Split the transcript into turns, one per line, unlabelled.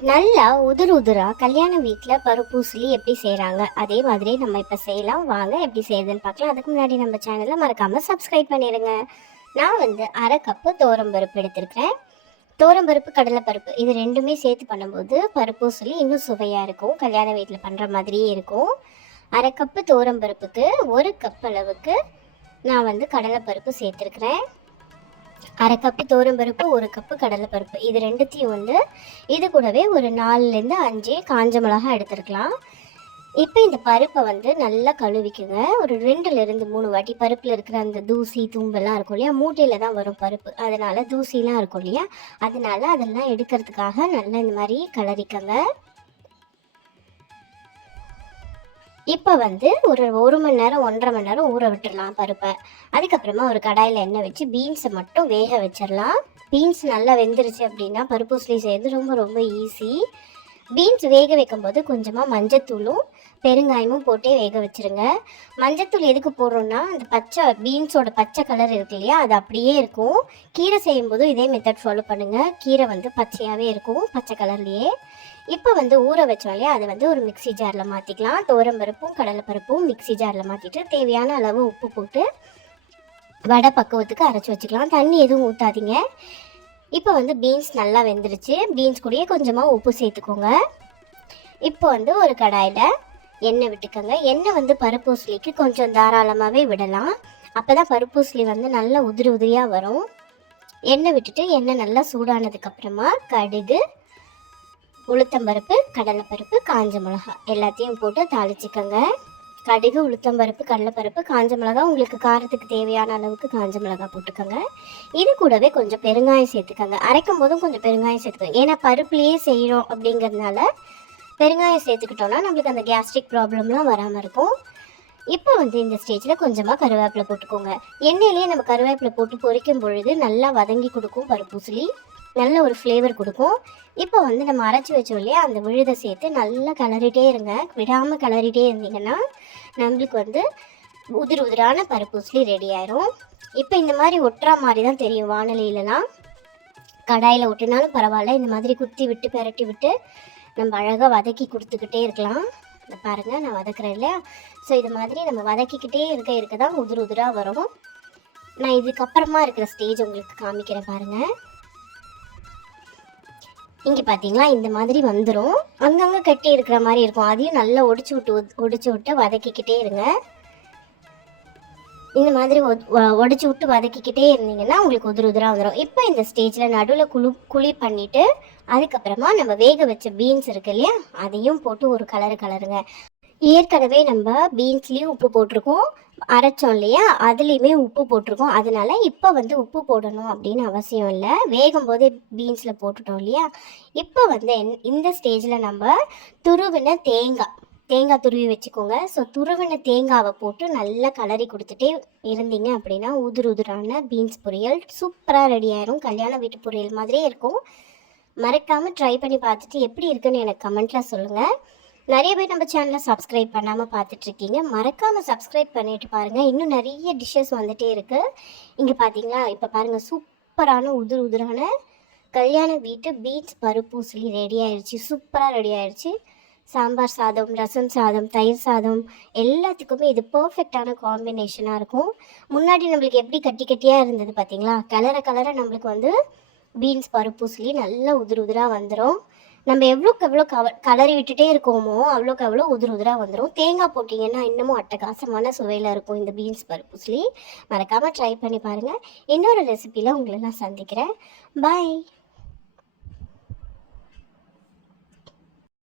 நல்லா உதிர் உதிரா கல்யாண வீட்டில் பருப்பூசலி எப்படி செய்கிறாங்க அதே மாதிரி நம்ம இப்போ செய்யலாம். வாங்க எப்படி செய்யுதுன்னு பார்க்கலாம். அதுக்கு முன்னாடி நம்ம சேனலை மறக்காமல் சப்ஸ்கிரைப் பண்ணிடுங்க நான் வந்து அரை கப்பு பருப்பு எடுத்திருக்கிறேன். பருப்பு கடலைப்பருப்பு இது ரெண்டுமே சேர்த்து பண்ணும்போது பருப்பூசலி இன்னும் சுவையாக இருக்கும். கல்யாண வீட்டில் பண்ணுற மாதிரியே இருக்கும். அரை கப்பு பருப்புக்கு ஒரு கப் அளவுக்கு நான் வந்து கடலைப்பருப்பு சேர்த்துருக்குறேன். அரை கப்பு பருப்பு ஒரு கப்பு கடலைப்பருப்பு இது ரெண்டுத்தையும் வந்து இது கூடவே ஒரு நாலுலேருந்து அஞ்சு காஞ்ச மிளகா எடுத்துருக்கலாம். இப்போ இந்த பருப்பை வந்து நல்லா கழுவிக்குங்க. ஒரு ரெண்டுலேருந்து மூணு வாட்டி பருப்பில் இருக்கிற அந்த தூசி தும்பெல்லாம் இருக்கும் இல்லையா? மூட்டையில் தான் வரும் பருப்பு. அதனால் தூசிலாம் இருக்கும் இல்லையா? அதனால அதெல்லாம் எடுக்கிறதுக்காக நல்லா இந்த மாதிரி கலரிக்கங்க. இப்போ வந்து ஒரு ஒரு மணி நேரம் ஒன்றரை மணி நேரம் ஊற விட்டுடலாம் பருப்பை. அதுக்கப்புறமா ஒரு கடாயில் எண்ணெய் வச்சு பீன்ஸை மட்டும் வேக வச்சிடலாம். பீன்ஸ் நல்லா வெந்துருச்சு அப்படின்னா பருப்பு உசிலி செய்யறது ரொம்ப ரொம்ப ஈஸி பீன்ஸ் வேக வைக்கும்போது கொஞ்சமாக மஞ்சத்தூளும் பெருங்காயமும் போட்டே வேக வச்சுருங்க. மஞ்சத்தூள் எதுக்கு போடுறோம்னா அந்த பச்சை பீன்ஸோட பச்சை கலர் இருக்கு இல்லையா அது அப்படியே இருக்கும். கீரை செய்யும்போதும் இதே மெத்தட் ஃபாலோ பண்ணுங்கள் கீரை வந்து பச்சையாகவே இருக்கும் பச்சை கலர்லேயே இப்போ வந்து ஊற வச்சோம் அதை வந்து ஒரு மிக்சி ஜாரில் மாற்றிக்கலாம் தோரம்பருப்பும் கடலைப்பருப்பும் மிக்சி ஜாரில் மாற்றிட்டு தேவையான அளவு உப்பு போட்டு வடை பக்குவத்துக்கு அரைச்சி வச்சுக்கலாம். தண்ணி எதுவும் ஊற்றாதீங்க இப்போ வந்து பீன்ஸ் நல்லா வெந்துருச்சு. பீன்ஸ் கூடயே கொஞ்சமாக உப்பு சேர்த்துக்கோங்க. இப்போ வந்து ஒரு கடாயில் எண்ணெய் விட்டுக்கோங்க. எண்ணெய் வந்து பருப்பூசலிக்கு கொஞ்சம் தாராளமாகவே விடலாம். அப்போ தான் பருப்பூசலி வந்து நல்லா உதிரி உதிரியாக வரும். எண்ணெய் விட்டுட்டு எண்ணெய் நல்லா சூடானதுக்கப்புறமா கடுகு உளுத்தம்பருப்பு கடலைப்பருப்பு காஞ்ச மிளகா எல்லாத்தையும் போட்டு தாளிச்சுக்கோங்க. கடுகு உளுத்தம்பருப்பு கடலைப்பருப்பு காஞ்ச மிளகா உங்களுக்கு காரத்துக்கு தேவையான அளவுக்கு காஞ்ச மிளகா போட்டுக்கோங்க. இது கூடவே கொஞ்சம் பெருங்காயம் சேர்த்துக்கோங்க. அரைக்கும் போதும் கொஞ்சம் பெருங்காயம் சேர்த்துக்கோங்க. ஏன்னா பருப்புலேயே செய்கிறோம் அப்படிங்கிறதுனால பெருங்காயம் சேர்த்துக்கிட்டோம்னா நம்மளுக்கு அந்த கேஸ்ட்ரிக் ப்ராப்ளம்லாம் வராமல் இருக்கும். இப்போ வந்து இந்த ஸ்டேஜில் கொஞ்சமாக கருவேப்பிலை போட்டுக்கோங்க. எண்ணெயிலேயே நம்ம கருவேப்பிலை போட்டு பொரிக்கும் பொழுது நல்லா வதங்கி கொடுக்கும் பருப்பூசலி. நல்ல ஒரு ஃப்ளேவர் கொடுக்கும். இப்போ வந்து நம்ம அரைச்சி வச்சோம் இல்லையா அந்த விழுதை சேர்த்து நல்லா கிளறிட்டே இருங்க. விடாமல் கிளறிட்டே இருந்தீங்கன்னா நம்மளுக்கு வந்து உதிர் உதிரான பருப்பூசலி ரெடி ஆயிரும். இப்போ இந்த மாதிரி ஒட்டுற மாதிரி தான் தெரியும் வானிலையிலலாம். கடாயில் ஒட்டினாலும் பரவாயில்ல இந்த மாதிரி குத்தி விட்டு பெரட்டி விட்டு நம்ம அழகாக வதக்கி கொடுத்துக்கிட்டே இருக்கலாம். இந்த பாருங்கள் நான் வதக்குறேன் இல்லையா? ஸோ இது மாதிரி நம்ம வதக்கிக்கிட்டே இருக்க இருக்க தான் உதிர் உதிராக வரும். நான் இதுக்கப்புறமா இருக்கிற ஸ்டேஜ் உங்களுக்கு காமிக்கிறேன் பாருங்கள் இங்கே பார்த்தீங்களா இந்த மாதிரி வந்துடும் அங்கங்கே கட்டி இருக்கிற மாதிரி இருக்கும். அதையும் நல்லா ஒடிச்சு விட்டு ஒடிச்சு விட்டு வதக்கிக்கிட்டே இருங்க. இந்த மாதிரி ஒடிச்சு விட்டு வதக்கிக்கிட்டே இருந்தீங்கன்னா உங்களுக்கு உதிர உதிராக வந்துடும் இப்போ இந்த ஸ்டேஜில் நடுவில் குளி குழி பண்ணிவிட்டு அதுக்கப்புறமா நம்ம வேக வச்ச பீன்ஸ் இருக்கு இல்லையா அதையும் போட்டு ஒரு கலரு கலருங்க ஏற்கனவே நம்ம பீன்ஸ்லேயும் உப்பு போட்டிருக்கோம் அரைச்சோம் இல்லையா? அதுலேயுமே உப்பு போட்டிருக்கோம். அதனால இப்போ வந்து உப்பு போடணும் அப்படின்னு அவசியம் இல்லை. வேகும் போதே பீன்ஸில் போட்டுட்டோம் இல்லையா? இப்போ வந்து இந்த ஸ்டேஜில் நம்ம துருவின தேங்காய் தேங்காய் துருவி வச்சுக்கோங்க. ஸோ துருவின தேங்காவை போட்டு நல்லா கலரி கொடுத்துட்டே இருந்தீங்க அப்படின்னா உதிர் உதிரான பீன்ஸ் பொரியல் சூப்பராக ரெடி ஆயிரும். கல்யாண வீட்டு பொரியல் மாதிரியே இருக்கும். மறக்காமல் ட்ரை பண்ணி பார்த்துட்டு எப்படி இருக்குன்னு எனக்கு கமெண்ட்டில் சொல்லுங்கள் நிறைய பேர் நம்ம சேனலை சப்ஸ்கிரைப் பண்ணாமல் பார்த்துட்ருக்கீங்க. மறக்காமல் சப்ஸ்கிரைப் பண்ணிட்டு பாருங்கள் இன்னும் நிறைய டிஷ்ஷஸ் வந்துகிட்டே இருக்குது இங்கே பார்த்தீங்களா இப்போ பாருங்கள் சூப்பரான உதிர் உதிரான கல்யாண வீட்டு பீன்ஸ் பருப்பூசலி ரெடி ஆயிடுச்சு சூப்பராக ரெடி ஆயிடுச்சு சாம்பார் சாதம் ரசம் சாதம் தயிர் சாதம் எல்லாத்துக்குமே இது பர்ஃபெக்டான காம்பினேஷனாக இருக்கும். முன்னாடி நம்மளுக்கு எப்படி கட்டி கட்டியாக இருந்தது பார்த்தீங்களா கலர கலர நம்மளுக்கு வந்து பீன்ஸ் பருப்பூசலி நல்லா உதிர் உதிராக வந்துடும் நம்ம எவ்வளோக்கு எவ்வளோ கவ கலரி விட்டுட்டே இருக்கோமோ அவ்வளோக்கு அவ்வளோ உதிர் உதிராக வந்துடும் தேங்காய் போட்டிங்கன்னா இன்னமும் அட்டகாசமான சுவையில் இருக்கும் இந்த பீன்ஸ் பருப்புஸ்லி. மறக்காமல் ட்ரை பண்ணி பாருங்கள் இன்னொரு ரெசிப்பியில் உங்களை நான் சந்திக்கிறேன். பாய்